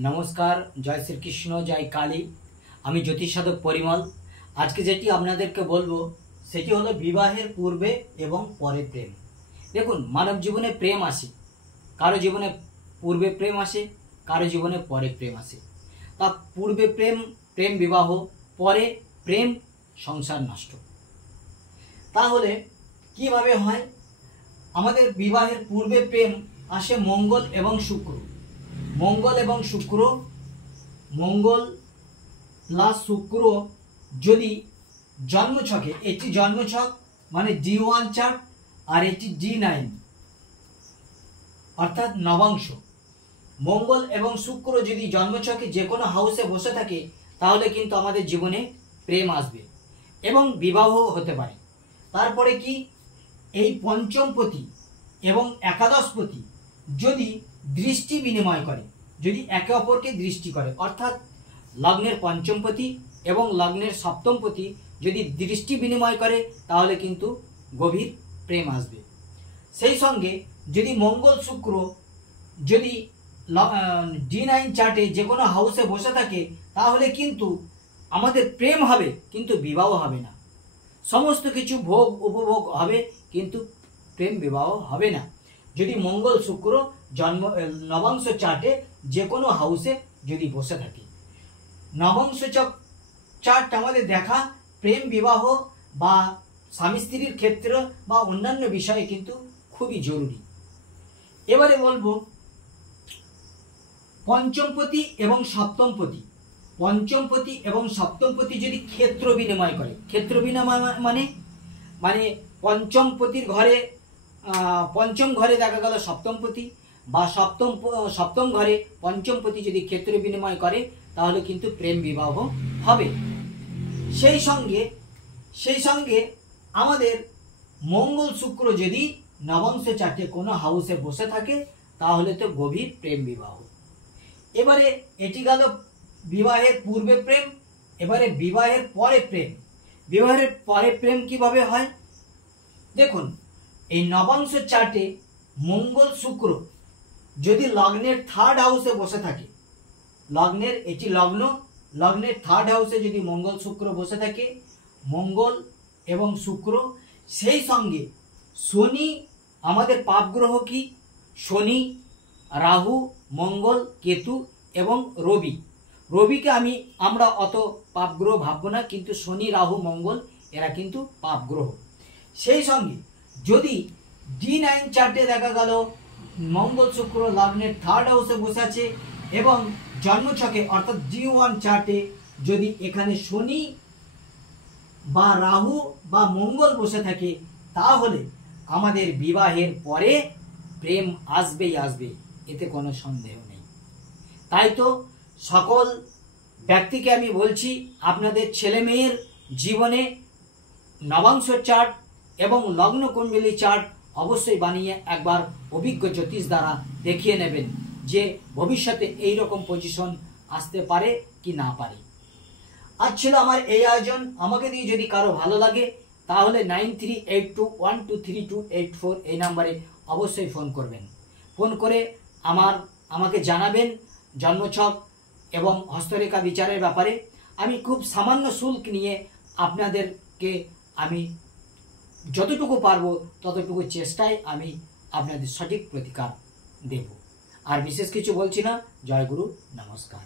नमस्कार जय श्री कृष्ण जय काली। आमी ज्योतिष साधक परिमल। आज के जेटी आपनादेरके बोलबो सेटी हलो विवाहेर पूर्वे एवं परे प्रेम। देखुन मानव जीवने प्रेम आसे, कारो जीवने पूर्वे प्रेम आसे, कारो जीवने परे प्रेम आसे। ता पूर्वे प्रेम प्रेम विवाह, परे प्रेम संसार नष्ट। ताहले किभाबे हय? आमादेर विवाहेर पूर्वे प्रेम आसे मंगल एवं शुक्र। मंगल एवं शुक्र, मंगल प्लस शुक्र यदि जन्मछके, एटी जन्मछक माने D1 चार्ट और एटी D9 अर्थात नवांश। मंगल एवं शुक्र यदि जन्मछके जे कोनो हाउसे बसे थाके ताहले किन्तु आमादेर जीवने प्रेम आसबे एवं विवाह होते पारे। तारपरे कि एई पंचमपति एवं एकादशपति यदि दृष्टि विनिमय करे, यदि एके अपरके दृष्टि करे अर्थात लग्नेर पंचमपति एवं लग्नेर सप्तमपति यदि दृष्टि विनिमय करे ताहले किन्तु गभीर प्रेम आसबे। सेई संगे यदि मंगल शुक्र यदि D9 चार्टे जे कोनो हाउसे बसे थाके ताहले किन्तु आमादेर प्रेम हबे किन्तु विवाह हबे ना। समस्त किछु भोग उपभोग हबे किन्तु प्रेम विवाह हबे ना। यदि मंगल शुक्र जन्म नवांश चार्टे जे कोनो हाउसे यदि बसे थाके, नवांश चार्ट आमादेर देखा प्रेम विवाह बा स्वामी स्त्रीर क्षेत्र बा अन्यान्य विषये किन्तु खूबई जरूरी। एबारे बोलबो पंचमपति एवं सप्तमपति। पंचमपति एवं सप्तमपति यदि क्षेत्र विनिमय करे, क्षेत्र विनिमय माने माने पंचमपतिर घरे पंचम घरे देखा गल सप्तमपति बा सप्तम घरे पंचमपति यदि क्षेत्र विनिमय करे ताहले किन्तु प्रेम विवाह हबे। सेई संगे आमादेर मंगल शुक्र यदि नवांश चार्टे कोनो हाउसे बसे थाके ताहले तो गभीर प्रेम विवाह। एबारे एटी गेल विवाहेर पूर्वे प्रेम। एबारे विवाहेर परे प्रेम। विवाहेर परे प्रेम किभाबे हय? देखुन এই নবাংশ চার্টে মঙ্গল শুক্র যদি লগ্নের থার্ড হাউসে বসে থাকে, লগ্নের এটি লগ্ন, লগ্নের থার্ড হাউসে যদি মঙ্গল শুক্র বসে থাকে, মঙ্গল এবং শুক্র সেই সঙ্গে শনি, আমাদের পাপ গ্রহ কি শনি, রাহু, মঙ্গল, কেতু এবং রবি। রবিকে আমরা অত পাপ গ্রহ ভাববো না, কিন্তু শনি, রাহু, মঙ্গল এরা কিন্তু পাপ গ্রহ। সেই সঙ্গে যদি D9 চার্টে দেখা গেল मंगल शुक्र लग्नेर थार्ड हाउसे बसे आछे एवं जन्मछके अर्थात D1 चार्टे यदि एखाने शनि बा राहु बा मंगल बसे थाके ताहले आमादेर विवाहेर परे प्रेम आसबेई आसबे, एते कोनो सन्देह नेই। ताई तो सकल व्यक्तिके आमी बोलছি आपनादेर छेले मेयेर जीवने नवांश चार्ट एवं लग्न कुंडली चार्ट अवश्य बानिए एक बार अभिज्ञ ज्योतिष द्वारा देखिए नेबेन जे भविष्यते एई रकम पजिशन आसते पारे कि ना पारे। आज छिलो आमार एई आयोजन। आमाके दिये यदि कारो भालो लागे ताहले 9382123284 এই নম্বরে অবশ্যই ফোন করবেন। ফোন করে আমাকে জানাবেন জন্মছক এবং হস্তরেখা বিচারের ব্যাপারে। আমি খুব সামান্য শুল্ক নিয়ে আপনাদেরকে আমি যতটুকু পারবো ততটুকু চেষ্টায় আমি আপনাদের সঠিক প্রতিকার দেব। আর বিশেষ কিছু বলছি না। জয় গুরু, নমস্কার।